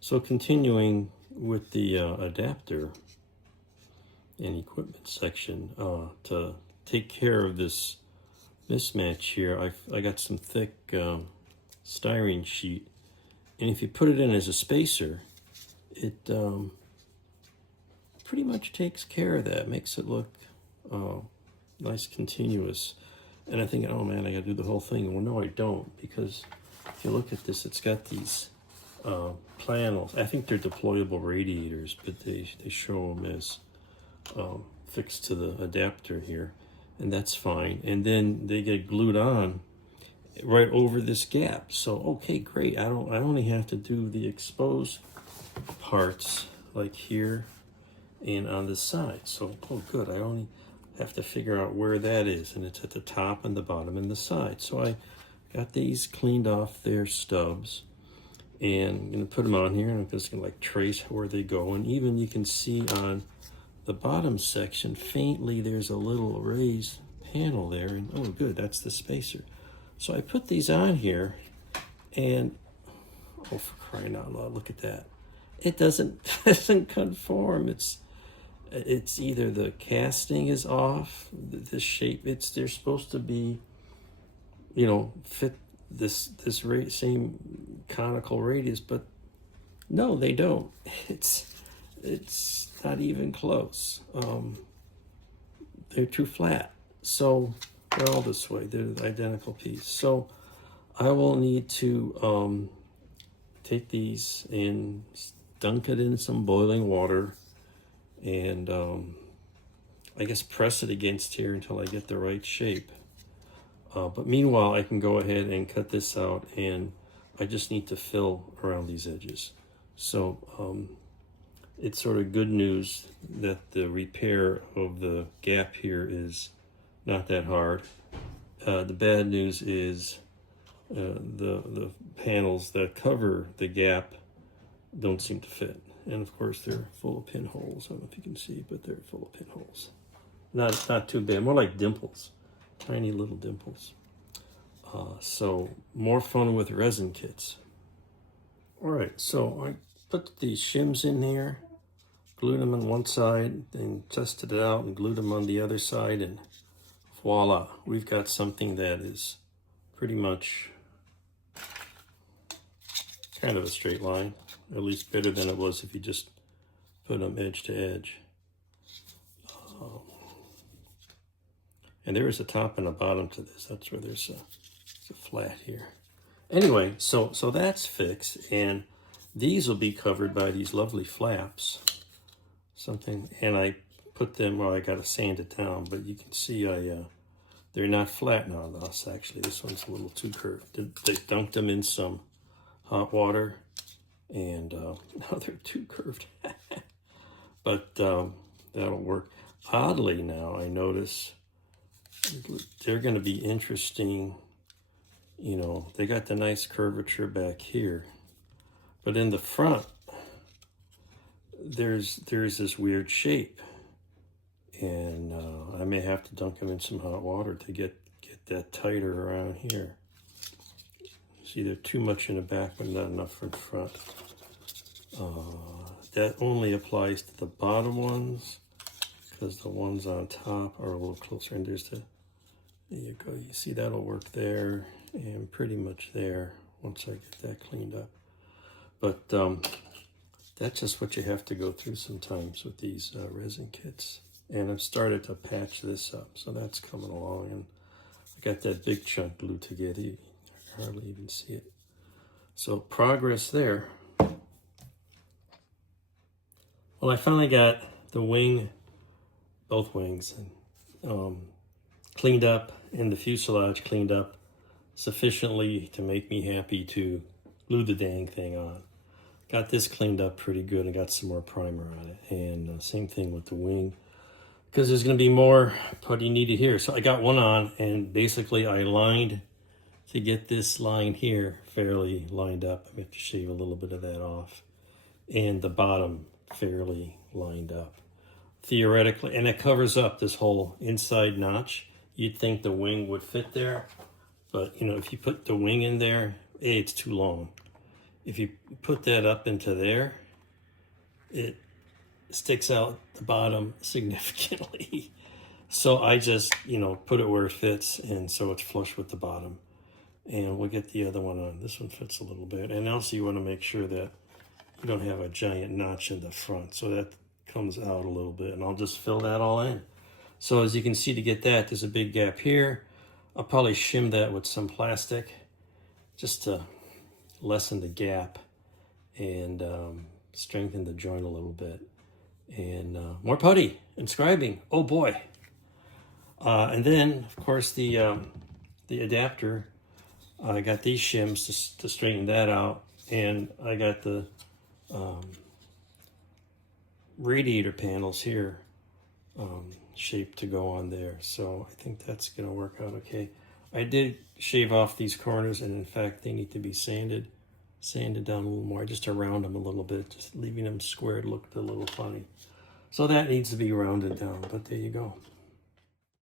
So continuing with the adapter and equipment section, to take care of this mismatch here, I got some thick styrene sheet, and if you put it in as a spacer, it pretty much takes care of that, makes it look nice, continuous. And I think, oh man, I gotta do the whole thing. Well, no, I don't, because if you look at this, it's got these panels. I think they're deployable radiators, but they show them as fixed to the adapter here, and that's fine. And then they get glued on right over this gap. So okay, great. I only have to do the exposed parts like here and on this side. So oh good, I only have to figure out where that is, and it's at the top and the bottom and the side. So I got these cleaned off their stubs, and I'm gonna put them on here, and I'm just gonna like trace where they go. And even you can see on the bottom section faintly there's a little raised panel there, and oh good, that's the spacer. So I put these on here, and oh, for crying out loud, look at that. It doesn't conform. It's either the casting is off, the shape, they're supposed to be, you know, fit this same conical radius, but no, they don't. It's not even close. They're too flat. So they're all this way. They're the identical piece. So I will need to take these and dunk it in some boiling water, and I guess press it against here until I get the right shape. But meanwhile, I can go ahead and cut this out, and I just need to fill around these edges. So it's sort of good news that the repair of the gap here is not that hard. The bad news is the panels that cover the gap don't seem to fit. And of course they're full of pinholes. I don't know if you can see, but they're full of pinholes. Not too bad, more like dimples, tiny little dimples. So more fun with resin kits. All right, so I put these shims in here, glued them on one side, then tested it out and glued them on the other side, and voila, we've got something that is pretty much kind of a straight line, at least better than it was if you just put them edge to edge. And there is a top and a bottom to this. That's where there's a flat here. Anyway, so that's fixed, and these will be covered by these lovely flaps. And I put them, well, I got to sand it down, but you can see they're not flat now. Actually, this one's a little too curved. They dunked them in some hot water, and now they're too curved. But that'll work. Oddly now, I notice they're going to be interesting. You know, they got the nice curvature back here, but in the front, there's this weird shape, and I may have to dunk them in some hot water to get that tighter around here. See, they're too much in the back, but not enough in front. That only applies to the bottom ones, because the ones on top are a little closer. And there you go. You see, that'll work there and pretty much there once I get that cleaned up. But that's just what you have to go through sometimes with these resin kits. And I've started to patch this up, so that's coming along. And I got that big chunk glued together. You can hardly even see it. So progress there. Well, I finally got the wing, both wings, cleaned up, and the fuselage cleaned up sufficiently to make me happy to glue the dang thing on. Got this cleaned up pretty good and got some more primer on it. And same thing with the wing, because there's going to be more putty needed here. So I got one on, and basically I lined to get this line here fairly lined up. I have to shave a little bit of that off. And the bottom fairly lined up. Theoretically, and it covers up this whole inside notch. You'd think the wing would fit there, but you know, if you put the wing in there, A, it's too long, if you put that up into there, it sticks out the bottom significantly. So I just, you know, put it where it fits, and so it's flush with the bottom. And we'll get the other one on. This one fits a little bit. And also you want to make sure that you don't have a giant notch in the front. So that comes out a little bit. And I'll just fill that all in. So as you can see, to get that, there's a big gap here. I'll probably shim that with some plastic just to lessen the gap and strengthen the joint a little bit. And more putty and scribing. Oh boy. And then, of course, the adapter. I got these shims to straighten that out, and I got the radiator panels here shaped to go on there. So I think that's going to work out okay. I did shave off these corners, and in fact, they need to be sanded down a little more, just to round them a little bit. Just leaving them squared looked a little funny. So that needs to be rounded down, but there you go.